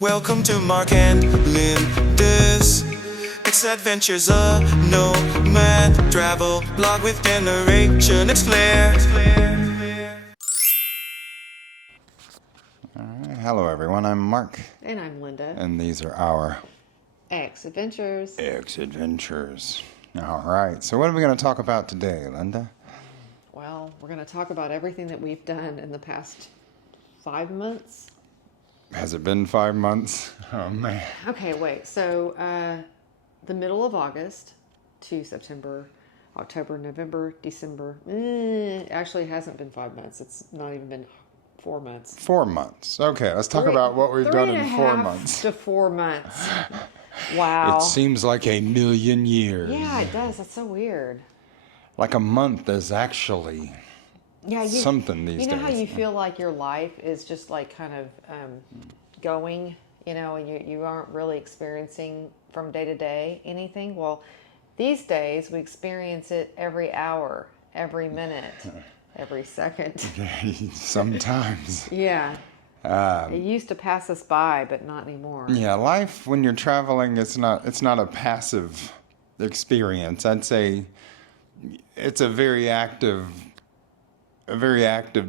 Welcome to Mark and Linda's Adventures, a nomad travel blog with generation. It's Claire. All right. Hello, everyone. I'm Mark. And I'm Linda. And these are our Adventures. Adventures. All right. So what are we going to talk about today, Linda? Well, we're going to talk about everything that we've done in the past 5 months. Has it been 5 months? Oh, man. Okay, wait. So, the middle of August to September, October, November, December. Actually, it hasn't been 5 months. It's not even been 4 months. 4 months. Okay, let's talk about what we've done in 4 months. 3.5 to 4 months. Wow. It seems like a million years. Yeah, it does. That's so weird. Like a month is actually something these days. You know how you feel like your life is just like kind of going, and you aren't really experiencing from day to day anything? Well, these days we experience it every hour, every minute, every second. Sometimes. Yeah. It used to pass us by, but not anymore. Yeah, life when you're traveling, it's not a passive experience. I'd say it's a very active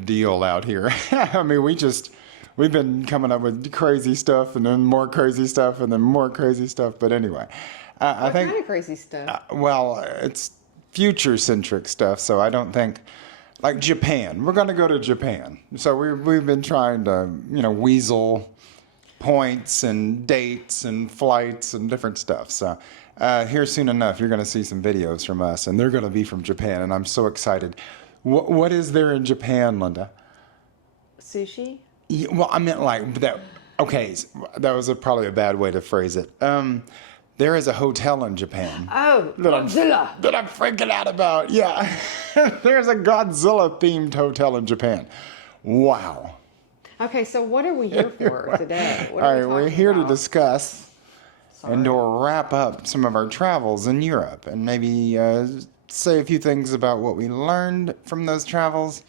deal out here. I mean, we've been coming up with crazy stuff and then more crazy stuff and then more crazy stuff. But anyway, I think kind of crazy stuff. Well, it's future-centric stuff, so I don't think. Like Japan, we're going to go to Japan. So we've been trying to, weasel points and dates and flights and different stuff. So here soon enough, you're going to see some videos from us, and they're going to be from Japan, and I'm so excited. What is there in Japan, Linda? Sushi? Yeah, well, I meant like that. Okay, that was probably a bad way to phrase it. There is a hotel in Japan. Oh, Godzilla. That I'm freaking out about. Yeah. There's a Godzilla-themed hotel in Japan. Wow. Okay, so what are we here for today? All right, we're here to discuss and to Sorry. wrap up some of our travels in Europe and maybe say a few things about what we learned from those travels.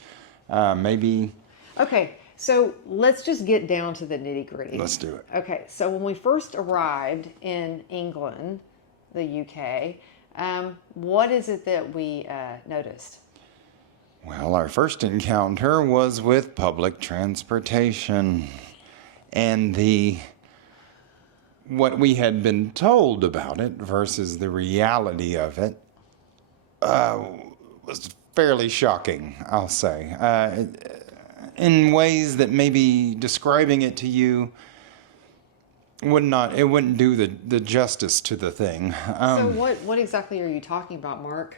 Maybe. Okay, so let's just get down to the nitty-gritty. Let's do it. Okay, so when we first arrived in England, the UK, what is it that we noticed? Well, our first encounter was with public transportation, and what we had been told about it versus the reality of it was fairly shocking, I'll say. In ways that maybe describing it to you wouldn't do the justice to the thing. So what exactly are you talking about, Mark?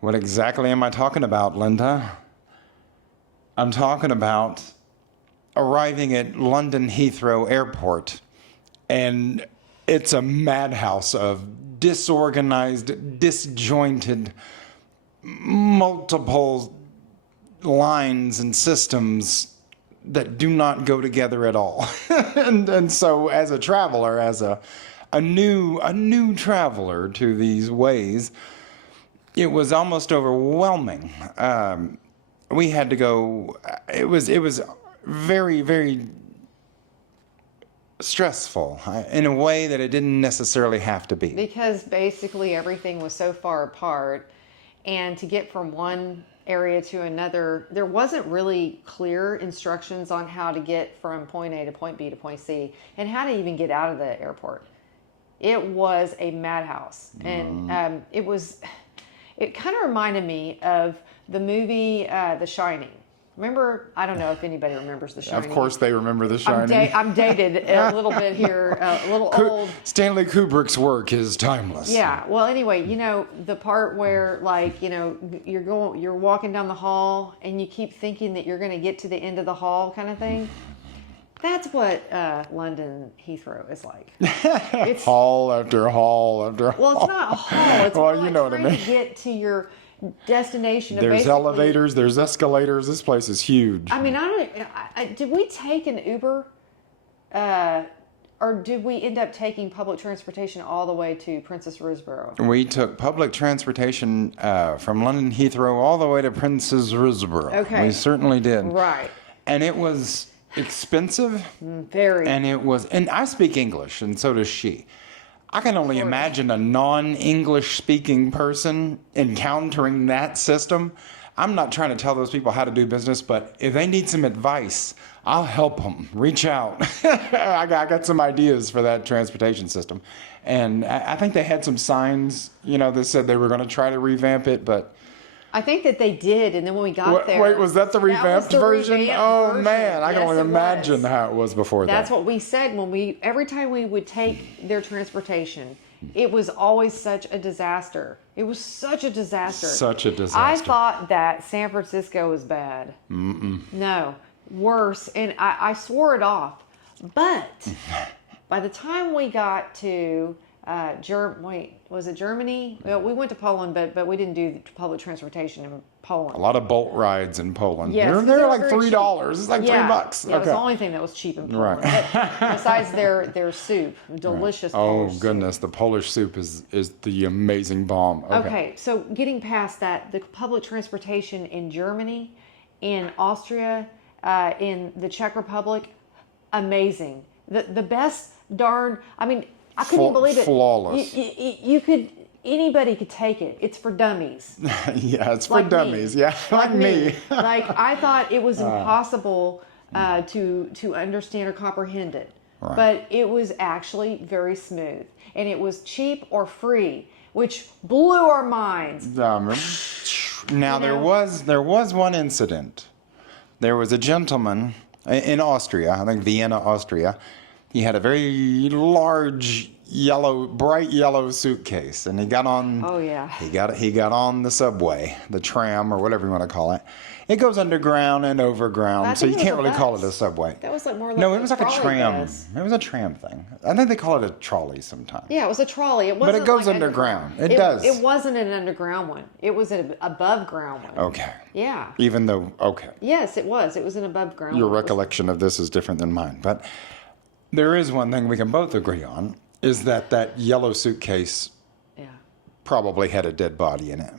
What exactly am I talking about, Linda? I'm talking about arriving at London Heathrow Airport, and it's a madhouse of disorganized, disjointed, multiple lines and systems that do not go together at all. and so as a traveler, as a new traveler to these ways, it was almost overwhelming. We had to go, it was very, very stressful in a way that it didn't necessarily have to be. Because basically everything was so far apart, and to get from one area to another, there wasn't really clear instructions on how to get from point A to point B to point C, and how to even get out of the airport. It was a madhouse, and it kind of reminded me of the movie The Shining. Remember? I don't know if anybody remembers The Shining. Of course they remember The Shining. I'm dated a little bit here, a little old. Stanley Kubrick's work is timeless. Yeah. Well, anyway, the part where you're walking down the hall and you keep thinking that you're going to get to the end of the hall, kind of thing. That's what London Heathrow is like. It's hall after hall after hall. Well, it's not a hall. It's Well, more you like know what I trying mean. to get to your destination. There's elevators, there's escalators. This place is huge. I mean, did we take an Uber? Or did we end up taking public transportation all the way to Princess Risborough? We took public transportation from London Heathrow all the way to Princess Risborough. Okay. We certainly did. Right. And it was expensive. Very. And I speak English, and so does she. I can only imagine a non-English speaking person encountering that system. I'm not trying to tell those people how to do business, but if they need some advice, I'll help them. Reach out. I got some ideas for that transportation system. And I think they had some signs, that said they were going to try to revamp it, but... I think that they did, and then when we got there... Wait, was that the revamped version? Revamped man, I can Yes, only it imagine was. how it was before that. That's what we said every time we would take their transportation. It was always such a disaster. It was such a disaster. Such a disaster. I thought that San Francisco was bad. No, worse, and I swore it off. But by the time we got to was it Germany? Well, we went to Poland, but we didn't do public transportation in Poland. A lot of boat rides in Poland. Yes, they're like very $3. It's like $3. Yeah, it was the only thing that was cheap in Poland. Right. Besides their soup, delicious Polish goodness, the Polish soup is the amazing bomb. Okay, so getting past that, the public transportation in Germany, in Austria, in the Czech Republic, amazing. The best darn, I couldn't even believe it. Flawless. Anybody could take it. It's for dummies. Yeah, it's for Like dummies. me. Yeah, like me. Like, I thought it was impossible to understand or comprehend it. Right. But it was actually very smooth. And it was cheap or free, which blew our minds. Now, there was one incident. There was a gentleman in Austria, I think Vienna, Austria. He had a very large bright yellow suitcase, and he got on. Oh yeah. He got on the subway, the tram, or whatever you want to call it. It goes underground and overground, so you can't really call it a subway. That was more like no, it was like a tram. Bus. It was a tram thing. I think they call it a trolley sometimes. Yeah, it was a trolley. It But wasn't it goes like underground. It does. It wasn't an underground one. It was an above ground one. Okay. Yeah. Even though, okay. Yes, it was. It was an above ground Your one. recollection of this is different than mine, but there is one thing we can both agree on, is that yellow suitcase probably had a dead body in it.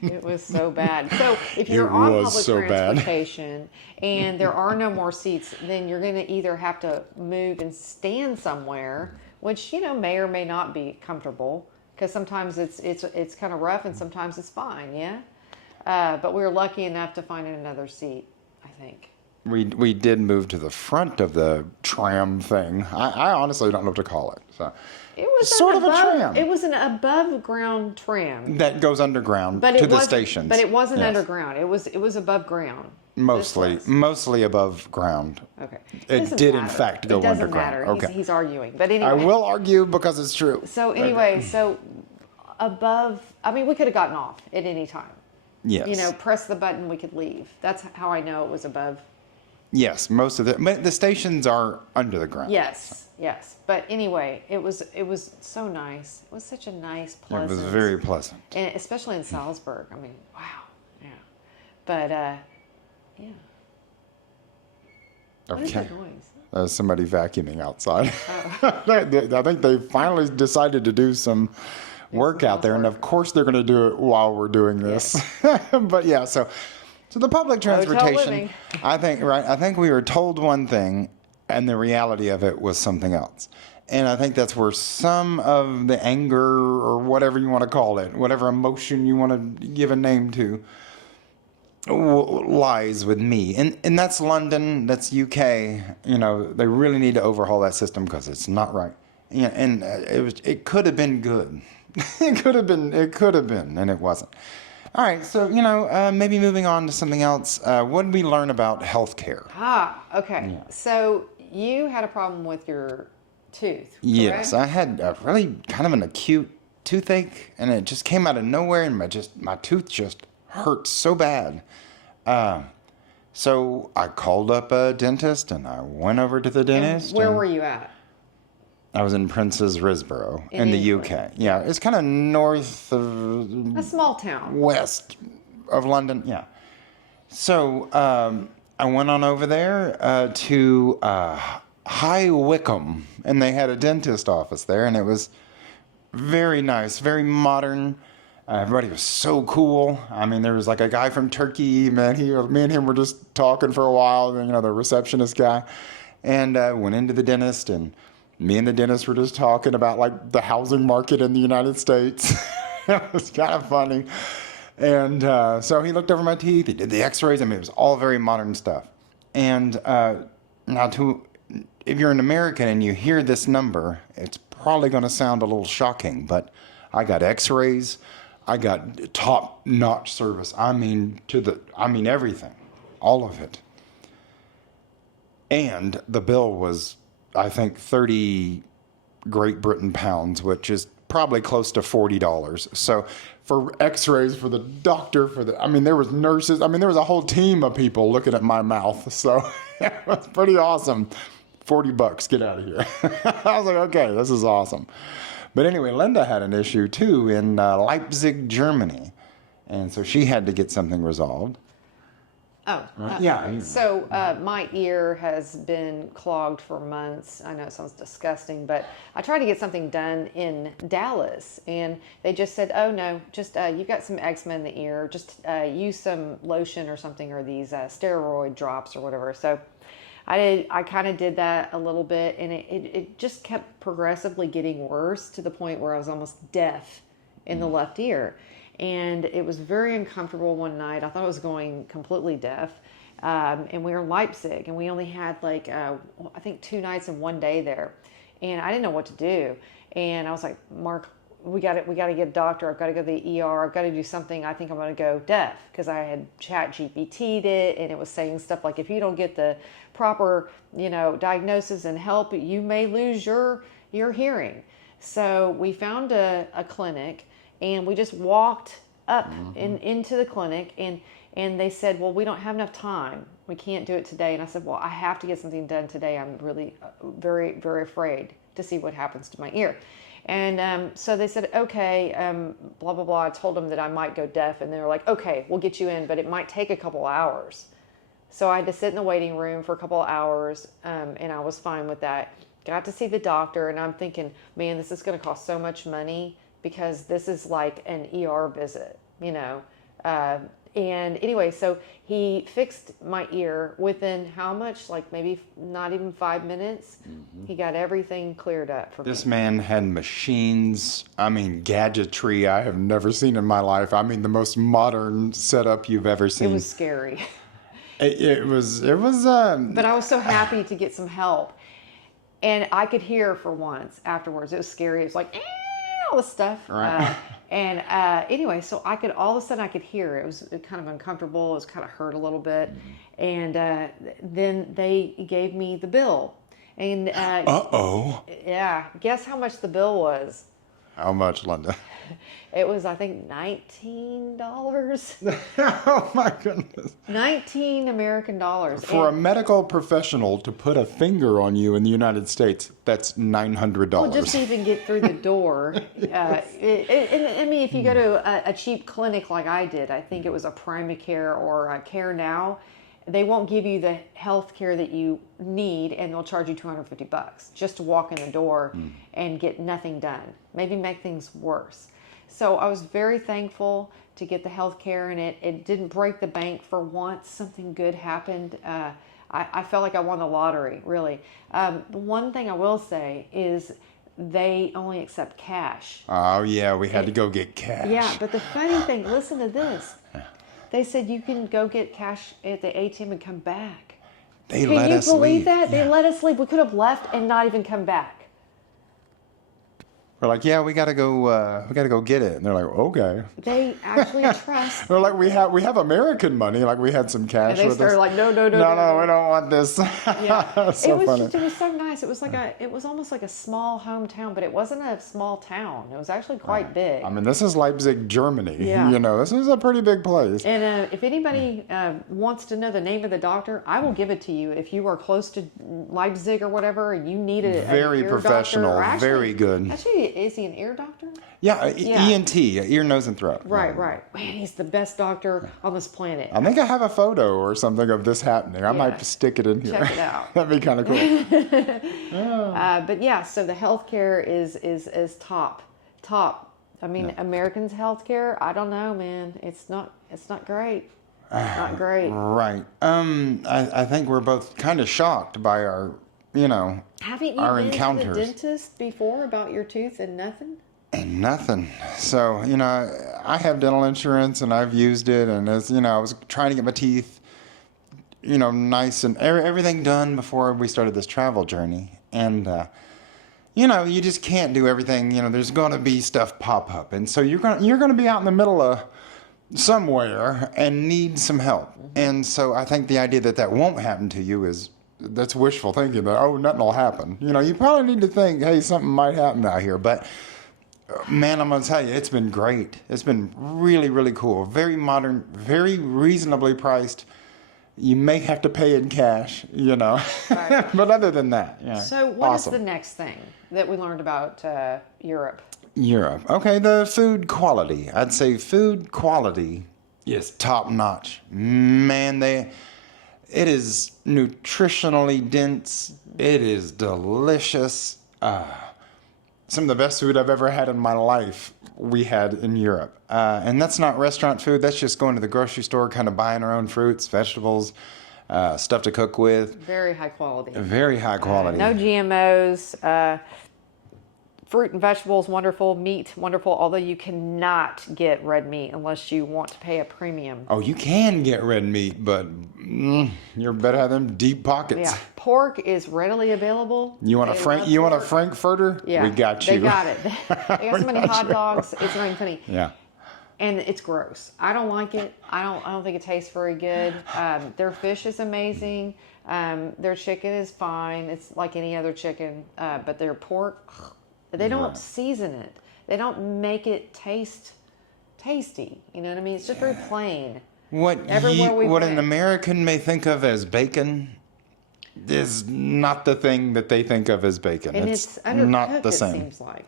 It was so bad. So if you're on public transportation and there are no more seats, then you're going to either have to move and stand somewhere, which may or may not be comfortable, because sometimes it's kind of rough and sometimes it's fine. Yeah, but we were lucky enough to find another seat, I think. We did move to the front of the tram thing. I honestly don't know what to call it. So it was sort of a tram. It was an above ground tram that goes underground to the stations. But it wasn't underground. It was above ground. Mostly above ground. Okay. It did in fact go underground. It doesn't matter. Okay. He's arguing. But anyway. I will argue because it's true. So anyway, so above, we could have gotten off at any time. Yes. Press the button, we could leave. That's how I know it was above. Yes, most of the stations are under the ground. Yes. But anyway, it was so nice. It was such a nice, pleasant. It was very pleasant. And especially in Salzburg. Wow. Yeah. But, yeah. What is that noise? Somebody vacuuming outside. Oh. I think they finally decided to do some work out there, and of course they're going to do it while we're doing this. Yes. But yeah, so the public transportation, I think we were told one thing, and the reality of it was something else. And I think that's where some of the anger, or whatever you want to call it, whatever emotion you want to give a name to, lies with me. And that's London, that's UK. They really need to overhaul that system because it's not right. And it could have been good. It could have been, and it wasn't. All right, so, maybe moving on to something else. What did we learn about healthcare? Okay. Yeah. So you had a problem with your tooth, correct? Yes, I had a really kind of an acute toothache, and it just came out of nowhere, and my tooth just hurt so bad. So I called up a dentist, and I went over to the dentist. And where were you at? I was in Prince's Risborough in the UK. Yeah, it's kind of north of... a small town. West of London, yeah. So I went on over there to High Wycombe, and they had a dentist office there, and it was very nice, very modern. Everybody was so cool. I mean, there was like a guy from Turkey, man. Me and him were just talking for a while, the receptionist guy. And went into the dentist, and me and the dentist were just talking about like the housing market in the United States. It was kind of funny. And so he looked over my teeth, he did the x-rays. I mean, it was all very modern stuff. And now if you're an American and you hear this number, it's probably going to sound a little shocking, but I got x-rays. I got top-notch service. I mean, everything, all of it. And the bill was, I think, 30 Great Britain pounds, which is probably close to $40. So for x-rays, for the doctor, there was nurses. I mean, there was a whole team of people looking at my mouth. So it was pretty awesome. $40, get out of here. I was like, okay, this is awesome. But anyway, Linda had an issue too in Leipzig, Germany. And so she had to get something resolved. Oh, right? Yeah. So my ear has been clogged for months. I know it sounds disgusting, but I tried to get something done in Dallas, and they just said, "Oh no, just you've got some eczema in the ear. Just use some lotion or something, or these steroid drops or whatever." So I kind of did that a little bit, and it just kept progressively getting worse to the point where I was almost deaf in the left ear. And it was very uncomfortable one night. I thought I was going completely deaf. And we were in Leipzig, and we only had I think 2 nights and 1 day there. And I didn't know what to do. And I was like, Mark, we got to get a doctor. I've got to go to the ER. I've got to do something. I think I'm going to go deaf, because I had ChatGPT'd it, and it was saying stuff like, if you don't get the proper, diagnosis and help, you may lose your hearing. So we found a clinic, and we just walked up into the clinic, and they said, well, we don't have enough time. We can't do it today. And I said, well, I have to get something done today. I'm really very, very afraid to see what happens to my ear. And so they said, okay, blah, blah, blah. I told them that I might go deaf, and they were like, okay, we'll get you in, but it might take a couple hours. So I had to sit in the waiting room for a couple of hours, and I was fine with that. Got to see the doctor, and I'm thinking, man, this is going to cost so much money, because this is like an ER visit, and anyway, so he fixed my ear within how much? Like maybe not even 5 minutes. He got everything cleared up for me. This man had machines, gadgetry I have never seen in my life. The most modern setup you've ever seen. It was scary. It was. But I was so happy to get some help. And I could hear for once afterwards. It was scary. It was like, all this stuff. Right. Anyway, so all of a sudden I could hear. It was kind of uncomfortable. It was kind of hurt a little bit. And then they gave me the bill. And yeah, guess how much the bill was? How much, Linda? It was, I think, $19. Oh my goodness. 19 American dollars. For a medical professional to put a finger on you in the United States, that's $900. Well, just to even get through the door. If you go to a cheap clinic like I did, I think it was a Primacare or a Care Now, they won't give you the health care that you need, and they'll charge you $250 just to walk in the door and get nothing done. Maybe make things worse. So I was very thankful to get the health care, and it didn't break the bank for once. Something good happened. I felt like I won the lottery, really. One thing I will say is they only accept cash. Oh, yeah, we had to go get cash. Yeah, but the funny thing, listen to this. They said you can go get cash at the ATM and come back. Can you believe that? Yeah. They let us leave. We could have left and not even come back. We're like, yeah, we gotta go get it. And they're like, okay. They actually trust. They're like, we have American money. Like, we had some cash And with they us. started like, no, No, we don't want this. Yeah. So funny. It was so nice. It was it was almost like a small hometown, but it wasn't a small town. It was actually quite big. This is Leipzig, Germany. Yeah. This is a pretty big place. And if anybody wants to know the name of the doctor, I will give it to you. If you are close to Leipzig or whatever, and you need a very ear professional, doctor, actually, very good. Actually, is he an ear doctor? Yeah, ENT, ear, nose, and throat. Right. Man, he's the best doctor on this planet. I think I have a photo or something of this happening. I might stick it in here. Check it out. That'd be kind of cool. But yeah, so the healthcare is top I mean, Americans' healthcare, I don't know, man. It's not great. Not great. Right. I think we're both kind of shocked by our, Haven't you our been encounters. to the dentist before about your tooth and nothing? And nothing. So, I have dental insurance and I've used it, and as I was trying to get my teeth, nice and everything done before we started this travel journey. And, you just can't do everything. There's going to be stuff pop up. And so you're going to be out in the middle of somewhere and need some help. And so I think the idea that won't happen to you that's wishful thinking, that, oh, nothing will happen. You probably need to think, hey, something might happen out here. But man, I'm going to tell you, it's been great. It's been really, really cool. Very modern, very reasonably priced. You may have to pay in cash, Right. But other than that, yeah. So what is awesome. the next thing that we learned about Europe? Europe. Okay, the food quality. I'd say food quality is top notch. Man, it is nutritionally dense. It is delicious. Some of the best food I've ever had in my life we had in Europe. And that's not restaurant food. That's just going to the grocery store, kind of buying our own fruits, vegetables, stuff to cook with. Very high quality. Very high quality. No GMOs. Fruit and vegetables, wonderful. Meat, wonderful. Although you cannot get red meat unless you want to pay a premium. Oh, you can get red meat, but you better have them deep pockets. Yeah, pork is readily available. You want a Frankfurter? Yeah, we got you. They got it. They got so many hot dogs. It's not even funny. Yeah. And it's gross. I don't like it. I don't think it tastes very good. Their fish is amazing. Their chicken is fine. It's like any other chicken. But their pork, they don't season it. They don't make it taste tasty. You know what I mean? It's just very plain. What went. an American may think of as bacon is not the thing that they think of as bacon. And it's undercooked, not the same. It seems like.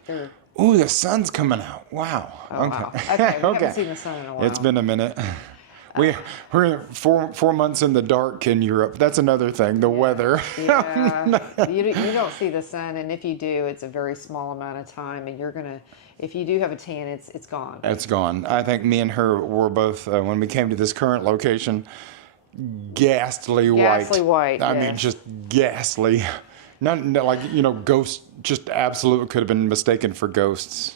Ooh, the sun's coming out. Wow. Oh, okay. wow. Okay, we haven't seen the sun in a while. It's been a minute. We're 4 months in the dark in Europe. That's another thing, the weather. Yeah, you don't see the sun, and if you do, it's a very small amount of time, and if you do have a tan, it's gone. It's gone. I think me and her were both, when we came to this current location, ghastly white. Ghastly white, I yes. mean, just ghastly. Not like, ghosts, just absolute could have been mistaken for ghosts.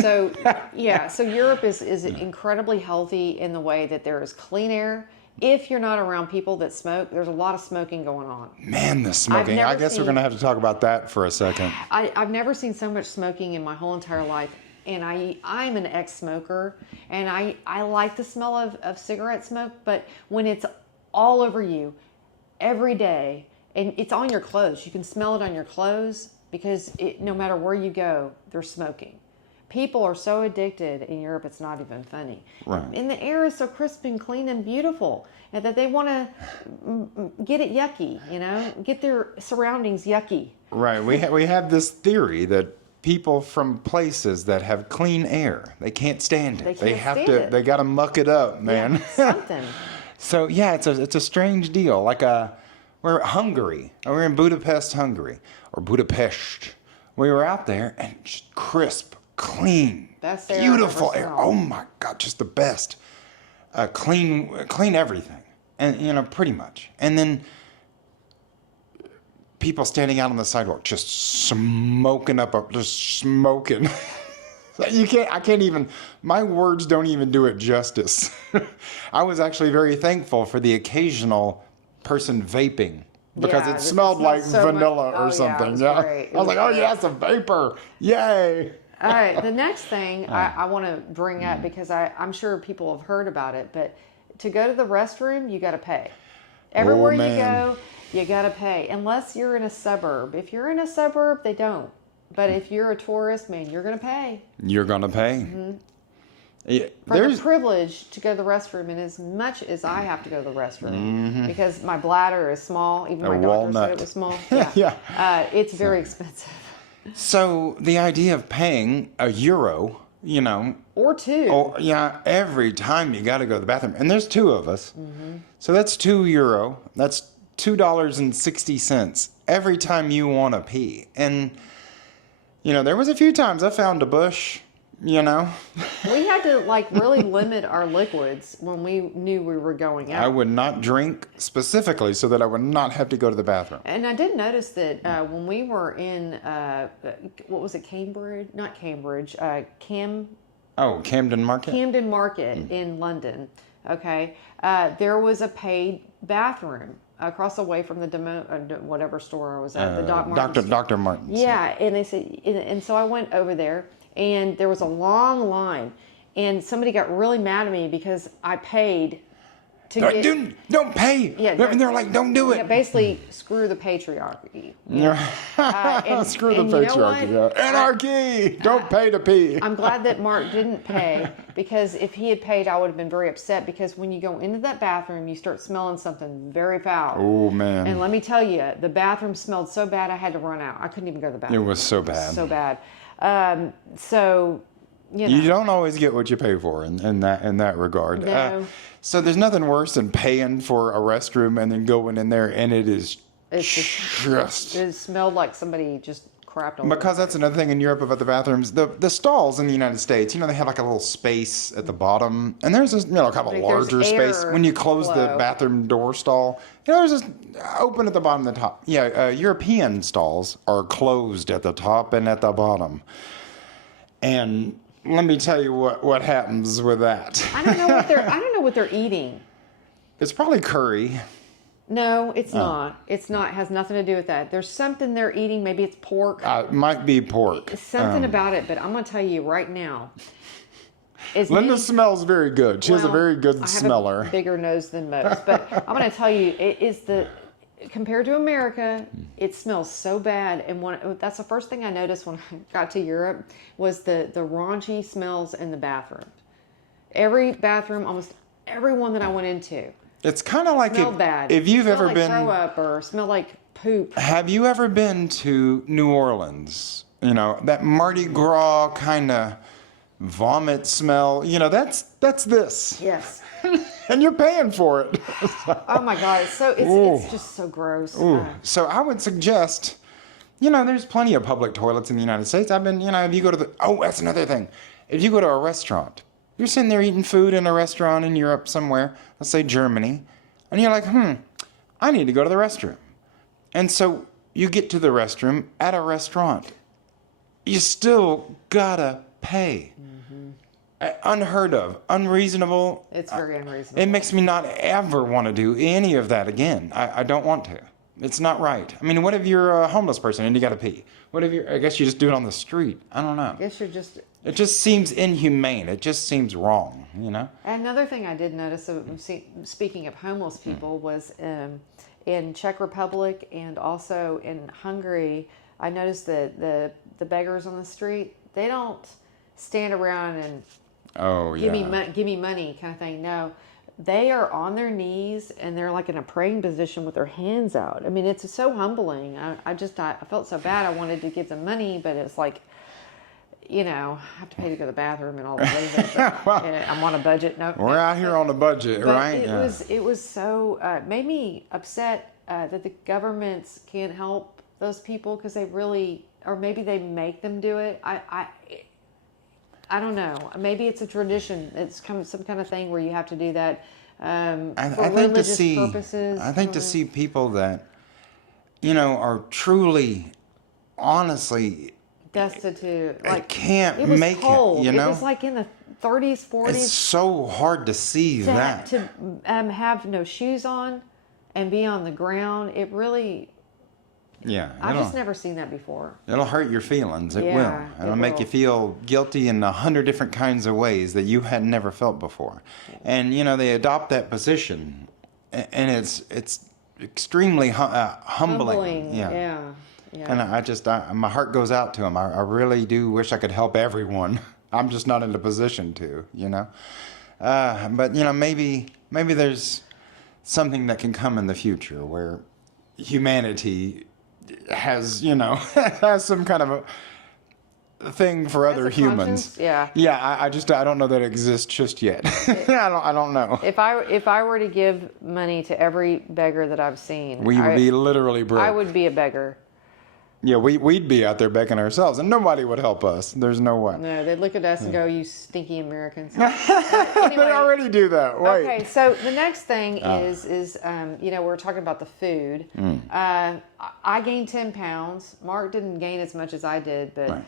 So, yeah, so Europe is incredibly healthy in the way that there is clean air. If you're not around people that smoke, there's a lot of smoking going on. Man, the smoking. I guess we're going to have to talk about that for a second. I've never seen so much smoking in my whole entire life. And I'm an ex-smoker, and I like the smell of cigarette smoke, but when it's all over you every day, and it's on your clothes, you can smell it on your clothes, because no matter where you go, they're smoking. People are so addicted in Europe, it's not even funny. Right. And the air is so crisp and clean and beautiful, and that they want to get it yucky, get their surroundings yucky. Right. We have this theory that people from places that have clean air, they can't stand it. They got to muck it up, man. Yeah, something. So yeah, it's a strange deal. Like we're Hungary. We're in Budapest, Hungary, or Budapest. We were out there, and just crisp, clean, Best air beautiful I've ever air. smelled. Oh my God, just the best. Clean everything, and pretty much. And then people standing out on the sidewalk, just smoking. I can't even, my words don't even do it justice. I was actually very thankful for the occasional person vaping, because it smelled like so vanilla much. or Oh, something. Yeah, it was great. I was like, oh yeah, it's a vapor. Yay. All right, the next thing I want to bring up, because I'm sure people have heard about it, but to go to the restroom, you got to pay. Everywhere you go, you got to pay, unless you're in a suburb. If you're in a suburb, they don't. But if you're a tourist, man, you're going to pay. You're going to pay. Mm-hmm. Yeah, For the privilege to go to the restroom, and as much as I have to go to the restroom, because my bladder is small, even my doctor said it was small. Yeah. Yeah. It's very expensive. So the idea of paying €1, Or two. oh yeah, every time you got to go to the bathroom, and there's 2 of us, so that's €2. That's $2.60 every time you want to pee. And there was a few times I found a bush You know? We had to like really limit our liquids when we knew we were going out. I would not drink specifically so that I would not have to go to the bathroom. And I did notice that when we were in, what was it, Cambridge? Not Cambridge, Camden Market? Camden Market in London, okay? There was a paid bathroom across the way from the whatever store I was at, the Doc Martens. Dr. Martens. Yeah, and they said, and so I went over there, and there was a long line, and somebody got really mad at me because I paid to get... Don't pay! Yeah, and they're like, don't do it! Yeah, basically, screw the patriarchy. Screw the patriarchy. Yeah. Anarchy! Don't pay to pee. I'm glad that Mark didn't pay, because if he had paid, I would have been very upset, because when you go into that bathroom, you start smelling something very foul. Oh, man. And let me tell you, the bathroom smelled so bad, I had to run out. I couldn't even go to the bathroom. It was so bad. So bad. So, you know. You don't always get what you pay for in that regard. No. So there's nothing worse than paying for a restroom and then going in there and it's just... It smelled like somebody just crapped on Because that's another thing in Europe about the bathrooms. The stalls in the United States, they have like a little space at the bottom. And there's this, kind of a larger space. When you close the bathroom door stall, there's this open at the bottom and the top. Yeah, European stalls are closed at the top and at the bottom. And let me tell you what happens with that. I don't know what they're eating. It's probably curry. No, it's not. It's not. It has nothing to do with that. There's something they're eating. Maybe it's pork. It might be pork. Something about it, but I'm going to tell you right now. Linda smells very good. She has a very good smeller. I have a bigger nose than most. But I'm going to tell you, it is compared to America, it smells so bad. And that's the first thing I noticed when I got to Europe was the raunchy smells in the bathroom. Every bathroom, almost every one that I went into. It's kind of like if you've ever been throw up or smell like poop. Have you ever been to New Orleans? That Mardi Gras kind of vomit smell. That's this. Yes. And you're paying for it. Oh my God! It's just so gross. So I would suggest, there's plenty of public toilets in the United States. I've been, if you go to that's another thing. If you go to a restaurant. You're sitting there eating food in a restaurant in Europe somewhere, let's say Germany, and you're like, I need to go to the restroom. And so you get to the restroom at a restaurant. You still gotta pay. Mm-hmm. Unheard of, unreasonable. It's very unreasonable. It makes me not ever want to do any of that again. I don't want to. It's not right. I mean, what if you're a homeless person and you gotta pee? What if I guess you just do it on the street. I don't know. I guess you're just... It just seems inhumane. It just seems wrong, Another thing I did notice, speaking of homeless people, was in Czech Republic and also in Hungary, I noticed that the beggars on the street, they don't stand around and give me money kind of thing. No, they are on their knees and they're like in a praying position with their hands out. I mean, it's so humbling. I felt so bad. I wanted to give them money, but it's like, I have to pay to go to the bathroom and all that. I'm on a budget. No, we're out here on a budget, right? It was so made me upset that the governments can't help those people because they really, or maybe they make them do it. I don't know. Maybe it's a tradition. It's kind of some kind of thing where you have to do that for religious purposes. I think to see people that, are truly, honestly. Destitute. Can't make cold. it, It was like in the 30s, 40s. It's so hard to see that. To have no shoes on and be on the ground, it really... Yeah. I've just never seen that before. It'll hurt your feelings. It will. It'll make you feel guilty in 100 different kinds of ways that you had never felt before. And, they adopt that position. And it's extremely humbling. Yeah. And my heart goes out to them. I really do wish I could help everyone. I'm just not in the position to, But, maybe there's something that can come in the future where humanity has, has some kind of a thing for other humans. Yeah. Yeah, I don't know that it exists just yet. I don't know. If I were to give money to every beggar that I've seen, we would be literally broke. I would be a beggar. Yeah, we'd be out there begging ourselves, and nobody would help us. There's no way. No, they'd look at us and go, "You stinky Americans." They already do that. Wait. Okay, so the next thing is we're talking about the food. I gained 10 pounds. Mark didn't gain as much as I did, but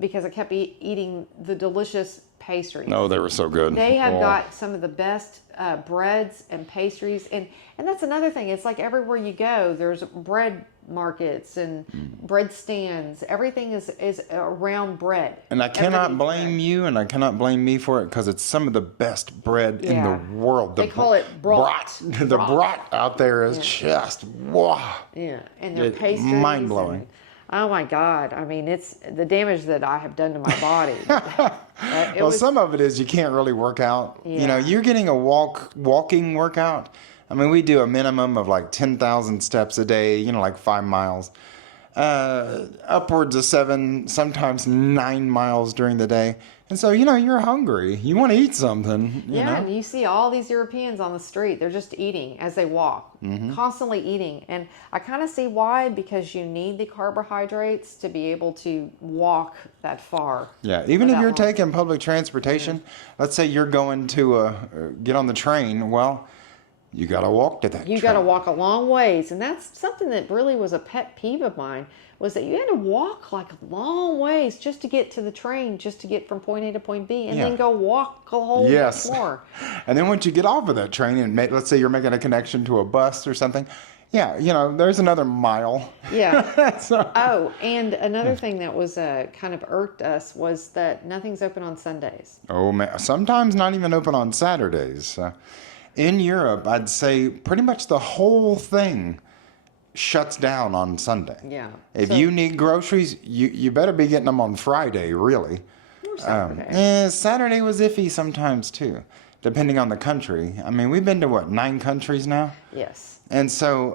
because I kept eating the delicious pastries. No, they were so good. They have got some of the best breads and pastries, and that's another thing. It's like everywhere you go, there's bread markets and bread stands. Everything is around bread. And I cannot blame you, and I cannot blame me for it, because it's some of the best bread in the world. They call it brat. The brat out there is just wow. Yeah, and their pastries. Mind blowing. Oh my God! I mean, it's the damage that I have done to my body. Some of it is you can't really work out. Yeah. You know, you're getting a walking workout. I mean, we do a minimum of like 10,000 steps a day, you know, like 5 miles, upwards of 7, sometimes 9 miles during the day. And so, you know, you're hungry. You want to eat something. You know? And you see all these Europeans on the street. They're just eating as they walk, constantly eating. And I kind of see why, because you need the carbohydrates to be able to walk that far. Yeah, even if you're taking public transportation, let's say you're going to get on the train, well, you got to walk to that train. You got to walk a long ways. And that's something that really was a pet peeve of mine, was that you had to walk like long ways just to get to the train, just to get from point A to point B, and then go walk a whole lot more. And then once you get off of that train, and let's say you're making a connection to a bus or something, yeah, you know, there's another mile. Yeah. And another thing that was kind of irked us was that nothing's open on Sundays. Oh, man. Sometimes not even open on Saturdays. In Europe, I'd say pretty much the whole thing shuts down on Sunday. Yeah. If you need groceries, you better be getting them on Friday, really. Or Saturday. Saturday was iffy sometimes, too, depending on the country. I mean, we've been to, 9 countries now? Yes. And so,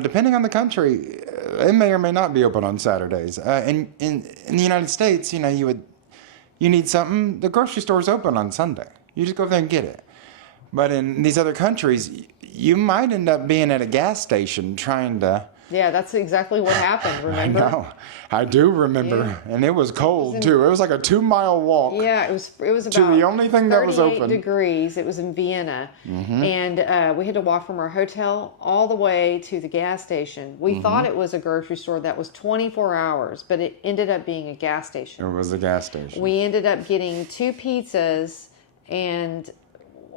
depending on the country, it may or may not be open on Saturdays. In the United States, you know, you need something, the grocery store's open on Sunday. You just go there and get it. But in these other countries, you might end up being at a gas station trying to... Yeah, that's exactly what happened, remember? I know. I do remember. Yeah. And it was cold, too. It was like a 2-mile walk. Yeah, it was about to the only thing that was open. 38 degrees. It was in Vienna. And we had to walk from our hotel all the way to the gas station. We thought it was a grocery store that was 24 hours, but it ended up being a gas station. It was a gas station. We ended up getting 2 pizzas and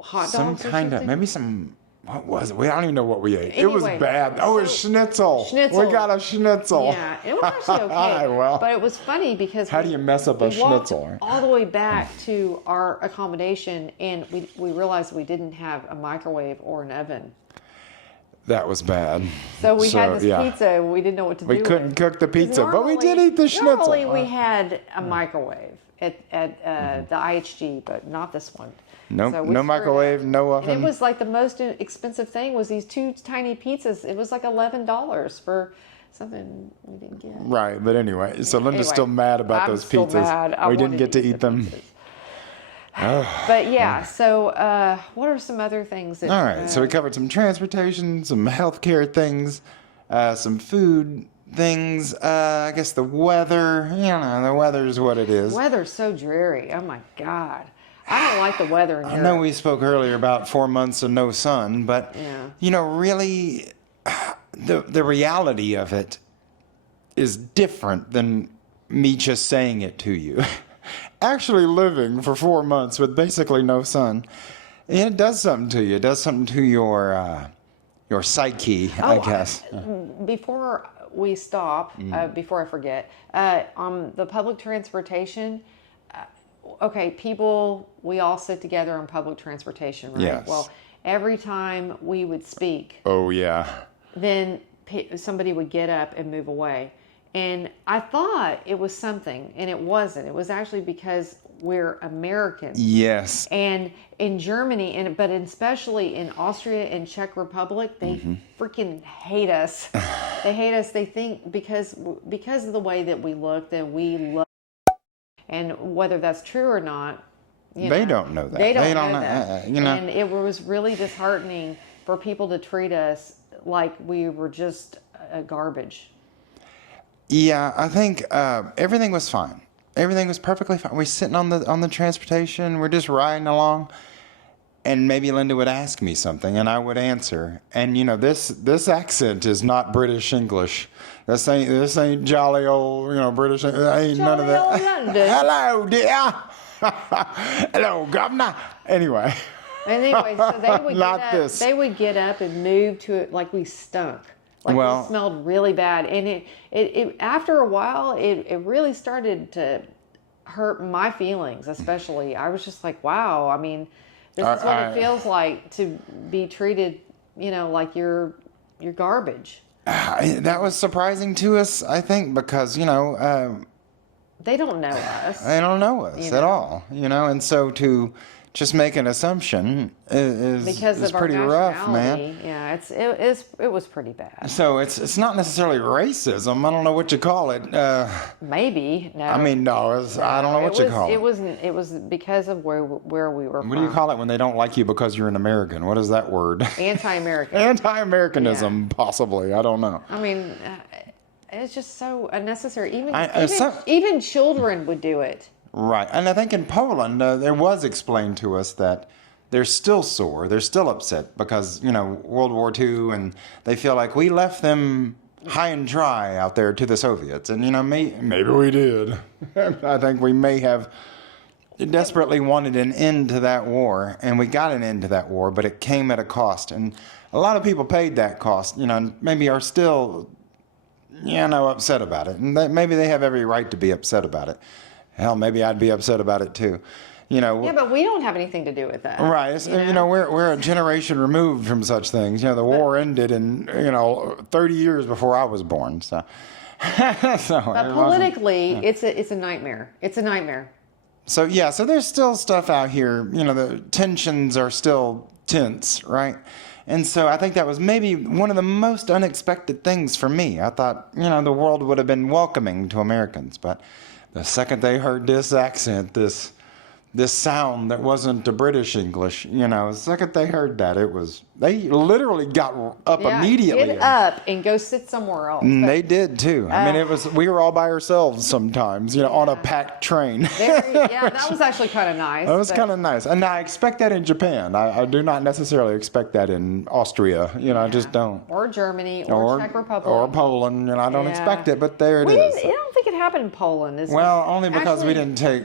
hot dogs maybe some... What was it? I don't even know what we ate. Anyway, it was bad. Oh, it's schnitzel. We got a schnitzel. Yeah, it was actually okay. Well, but it was funny because how do you mess up a schnitzel? Walked all the way back to our accommodation, and we realized we didn't have a microwave or an oven. That was bad. So we had this pizza, and we didn't know what to do. We couldn't cook the pizza, but we did eat the schnitzel. Normally we had a microwave at the IHG, but not this one. Nope, so no microwave, no oven. And it was like the most expensive thing was these 2 tiny pizzas. It was like $11 for something we didn't get. Right, but anyway, so Linda's still mad about those pizzas. Mad. We didn't get to eat them. But yeah, so what are some other things that... All right, so we covered some transportation, some healthcare things, some food things, I guess the weather. You know, the weather's what it is. Weather's so dreary. Oh my God. I don't like the weather in Europe. I know we spoke earlier about 4 months of no sun, but, you know, really, the reality of it is different than me just saying it to you. Actually living for 4 months with basically no sun, it does something to you. It does something to your psyche, I guess. Before we stop, before I forget, on the public transportation... Okay, people, we all sit together on public transportation, right? Yes. Well, every time we would speak, then somebody would get up and move away. And I thought it was something, and it wasn't. It was actually because we're Americans. Yes. And in Germany, but especially in Austria and Czech Republic, they freaking hate us. They hate us. They think because of the way that we look, that we look. And whether that's true or not, they don't know that. They don't know that. You know. And it was really disheartening for people to treat us like we were just garbage. Yeah, I think everything was fine. Everything was perfectly fine. We're sitting on the transportation. We're just riding along, and maybe Linda would ask me something, and I would answer. And this accent is not British English. This ain't jolly old British. Ain't none of that. Jolly old London. Hello, dear. Hello, governor. Anyway. And anyway, so they would Not get up. this. They would get up and move to it like we stunk. Like Well- we smelled really bad. And it after a while, it really started to hurt my feelings, especially. I was just like, wow. I mean, this is what it feels like to be treated, like you're garbage. That was surprising to us, I think, because They don't know us. they don't know us at all, and so to just make an assumption is Because is of our pretty rough, man. nationality. Yeah, it was pretty bad. So it's not necessarily racism. I don't know what you call it. Maybe no. I mean, no, I don't know what you call it. It was because of where we were from. What do you call it when they don't like you because you're an American? What is that word? Anti-American. Anti-Americanism, possibly. I don't know. I mean, it's just so unnecessary. Even some- even children would do it. Right. And I think in Poland, there was explained to us that they're still sore. They're still upset because, World War II, and they feel like we left them high and dry out there to the Soviets. And, maybe we did. I think we may have desperately wanted an end to that war, and we got an end to that war, but it came at a cost. And a lot of people paid that cost, and maybe are still, upset about it. And maybe they have every right to be upset about it. Hell, maybe I'd be upset about it too. Yeah, but we don't have anything to do with that. Right. We're a generation removed from such things. The war ended in 30 years before I was born. So, But politically, it's a nightmare. It's a nightmare. So there's still stuff out here. The tensions are still tense, right? And so I think that was maybe one of the most unexpected things for me. I thought, the world would have been welcoming to Americans, but the second they heard this accent, this sound that wasn't the British English, the second they heard that, they literally got up immediately. Get up and go sit somewhere else. They did too. I mean, we were all by ourselves sometimes, on a packed train. That was actually kind of nice. That was kind of nice. And I expect that in Japan. I do not necessarily expect that in Austria. I just don't. Or Germany, or Czech Republic. Or Poland. I don't expect it, but there it is. I don't think it happened in Poland. Well, only because we didn't take...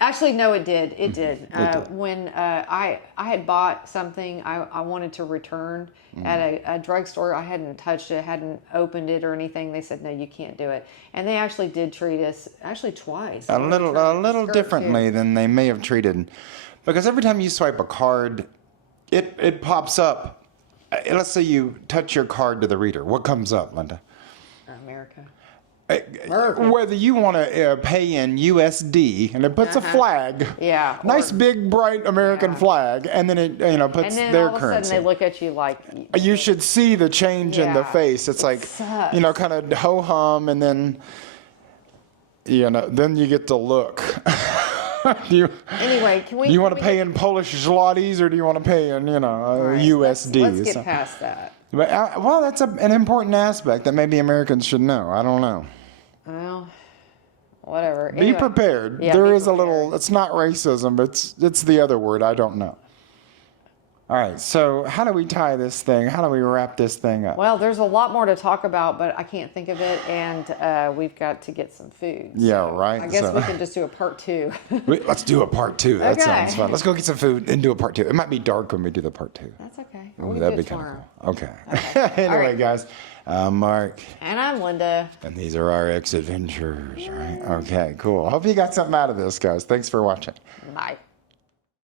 Actually, no, it did. It did. When I had bought something I wanted to return at a drugstore, I hadn't touched it, hadn't opened it or anything. They said, no, you can't do it. And they actually did treat us, twice. A little differently than they may have treated. Because every time you swipe a card, it pops up. Let's say you touch your card to the reader. What comes up, Linda? America. Whether you want to pay in USD, and it puts a flag, nice big bright American flag, and then it puts their currency. And then all of a sudden they look at you like you should see the change in the face. It's like sucks. Kind of ho hum, and then then you get to look. Anyway, do you want to pay in Polish zlotys, or do you want to pay in USD? Let's get past that. But, that's an important aspect that maybe Americans should know. I don't know. Well, whatever. Be prepared. Yeah, there is a little. It's not racism, but it's the other word. I don't know. All right. So how do we tie this thing? How do we wrap this thing up? Well, there's a lot more to talk about, but I can't think of it, and we've got to get some food. Yeah, right. I guess we can just do a part 2. Let's do a part 2. That Okay. sounds fun. Let's go get some food and do a part 2. It might be dark when we do the part 2. That's okay. Ooh, that'd be kind of cool. Okay. Anyway, right. Guys, I'm Mark. And I'm Linda. And these are our X adventures, right? Okay, cool. I hope you got something out of this, guys. Thanks for watching. Bye.